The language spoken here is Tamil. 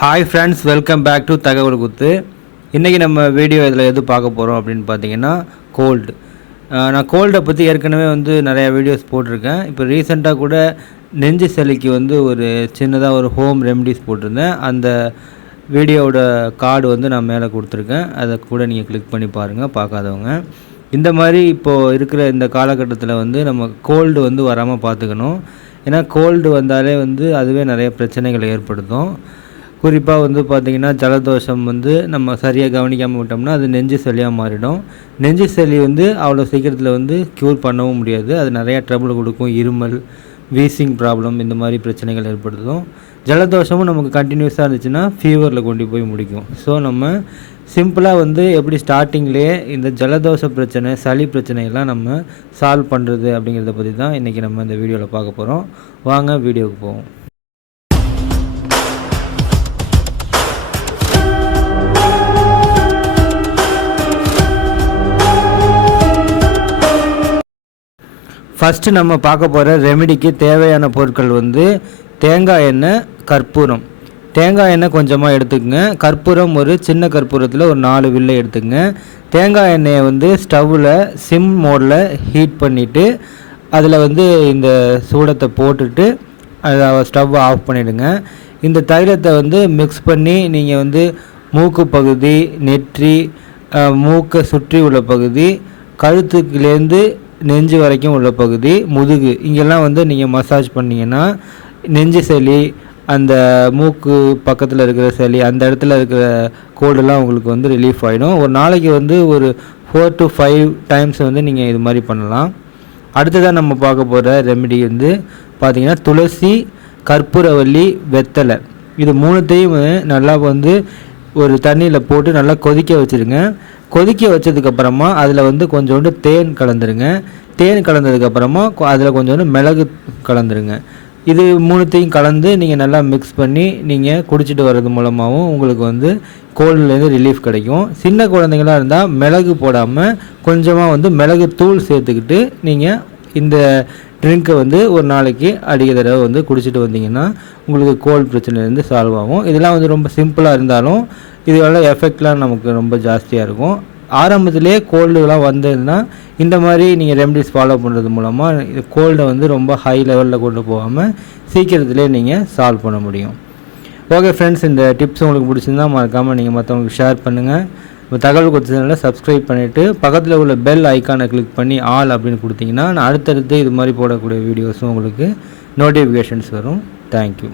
Hi friends, welcome back to Thagaval Kuthu. இன்றைக்கி நம்ம வீடியோ இதில் எது பார்க்க போகிறோம் அப்படின்னு பார்த்தீங்கன்னா கோல்டு. நான் கோல்டை பற்றி ஏற்கனவே நிறையா வீடியோஸ் போட்டிருக்கேன். இப்போ ரீசெண்டாக கூட நெஞ்சு சளிக்கு ஒரு சின்னதாக ஒரு ஹோம் ரெமடிஸ் போட்டிருந்தேன். அந்த வீடியோவோட கார்டு நான் மேலே கொடுத்துருக்கேன். அதை கூட நீங்கள் கிளிக் பண்ணி பாருங்கள் பார்க்காதவங்க. இந்த மாதிரி இப்போது இருக்கிற இந்த காலகட்டத்தில் நம்ம கோல்டு வராமல் பார்த்துக்கணும். ஏன்னா கோல்டு வந்தாலே அதுவே நிறைய பிரச்சனைகளை ஏற்படுத்தும். குறிப்பாக பார்த்திங்கன்னா ஜலதோஷம் நம்ம சரியாக கவனிக்காமல் விட்டோம்னா அது நெஞ்சு சளியாக மாறிடும். நெஞ்சு சளி அவ்வளோ சீக்கிரத்தில் க்யூர் பண்ணவும் முடியாது. அது நிறையா ட்ரபிள் கொடுக்கும். இருமல், வீசிங் ப்ராப்ளம், இந்த மாதிரி பிரச்சனைகள் ஏற்படுத்தும். ஜலதோஷமும் நமக்கு கண்டினியூஸாக இருந்துச்சுன்னா ஃபீவரில் கொண்டு போய் முடிக்கும். ஸோ நம்ம சிம்பிளாக எப்படி ஸ்டார்டிங்லேயே இந்த ஜலதோஷ பிரச்சனை, சளி பிரச்சனையெல்லாம் நம்ம சால்வ் பண்ணுறது அப்படிங்கிறத பற்றி தான் இன்றைக்கி நம்ம இந்த வீடியோவில் பார்க்க போகிறோம். வாங்க வீடியோவுக்கு போவோம். ஃபஸ்ட்டு நம்ம பார்க்க போகிற ரெமெடிக்கு தேவையான பொருட்கள் தேங்காய் எண்ணெய், கற்பூரம். தேங்காய் எண்ணெய் கொஞ்சமாக எடுத்துக்கங்க. கற்பூரம் ஒரு சின்ன கற்பூரத்தில் ஒரு 4 வில்லை எடுத்துக்கங்க. தேங்காய் எண்ணெயை ஸ்டவ்வில் சிம் மோடில் ஹீட் பண்ணிவிட்டு அதில் இந்த சூடத்தை போட்டுட்டு அதை ஸ்டவ்வை ஆஃப் பண்ணிவிடுங்க. இந்த தைலத்தை மிக்ஸ் பண்ணி நீங்கள் மூக்கு பகுதி, நெற்றி, மூக்கை சுற்றி உள்ள பகுதி, கழுத்துக்குலேருந்து நெஞ்சு வரைக்கும் உள்ள பகுதி, முதுகு, இங்கெல்லாம் நீங்கள் மசாஜ் பண்ணிங்கன்னா நெஞ்சு சளி, அந்த மூக்கு பக்கத்தில் இருக்கிற சளி, அந்த இடத்துல இருக்கிற கோல்டெல்லாம் உங்களுக்கு ரிலீஃப் ஆகிடும். ஒரு நாளைக்கு ஒரு 4 to 5 டைம்ஸ் நீங்கள் இது மாதிரி பண்ணலாம். அடுத்ததாக நம்ம பார்க்க போகிற ரெமெடி பார்த்திங்கன்னா துளசி, கற்பூரவள்ளி, வெத்தலை, இது மூணுத்தையும் நல்லா ஒரு தண்ணியில் போட்டு நல்லா கொதிக்க வச்சுருங்க. கொதிக்க வச்சதுக்கப்புறமா அதில் கொஞ்சோண்டு தேன் கலந்துருங்க. தேன் கலந்ததுக்கப்புறமா அதில் கொஞ்சோண்டு மிளகு கலந்துருங்க. இது மூணுத்தையும் கலந்து நீங்கள் நல்லா மிக்ஸ் பண்ணி நீங்கள் குடிச்சிட்டு வர்றது மூலமாகவும் உங்களுக்கு கோல்டுலேருந்து ரிலீஃப் கிடைக்கும். சின்ன குழந்தைங்களாக இருந்தால் மிளகு போடாமல் கொஞ்சமாக மிளகு தூள் சேர்த்துக்கிட்டு நீங்கள் இந்த ட்ரிங்க்கை ஒரு நாளைக்கு அடிக்க தடவை குடிச்சிட்டு வந்தீங்கன்னா உங்களுக்கு கோல்டு பிரச்சனைலேருந்து சால்வ் ஆகும். இதெல்லாம் ரொம்ப சிம்பிளாக இருந்தாலும் இதோட எஃபெக்ட்லாம் நமக்கு ரொம்ப ஜாஸ்தியாக இருக்கும். ஆரம்பத்திலே கோல்டுலாம் வந்ததுன்னா இந்த மாதிரி நீங்கள் ரெமடிஸ் ஃபாலோ பண்ணுறது மூலமாக இது கோல்டை ரொம்ப ஹை லெவலில் கொண்டு போகாமல் சீக்கிரத்திலே நீங்கள் சால்வ் பண்ண முடியும். ஓகே ஃப்ரெண்ட்ஸ், இந்த டிப்ஸ் உங்களுக்கு பிடிச்சிருந்தால் மறக்காமல் நீங்கள் மற்றவங்களுக்கு ஷேர் பண்ணுங்கள். இப்போ தகவல் கொடுத்ததுனால சப்ஸ்கிரைப் பண்ணிவிட்டு பக்கத்தில் உள்ள பெல் ஐக்கானை கிளிக் பண்ணி ஆல் அப்படின்னு கொடுத்தீங்கன்னா நான் அடுத்தடுத்து இது மாதிரி போடக்கூடிய வீடியோஸும் உங்களுக்கு நோட்டிஃபிகேஷன்ஸ் வரும். தேங்க்யூ.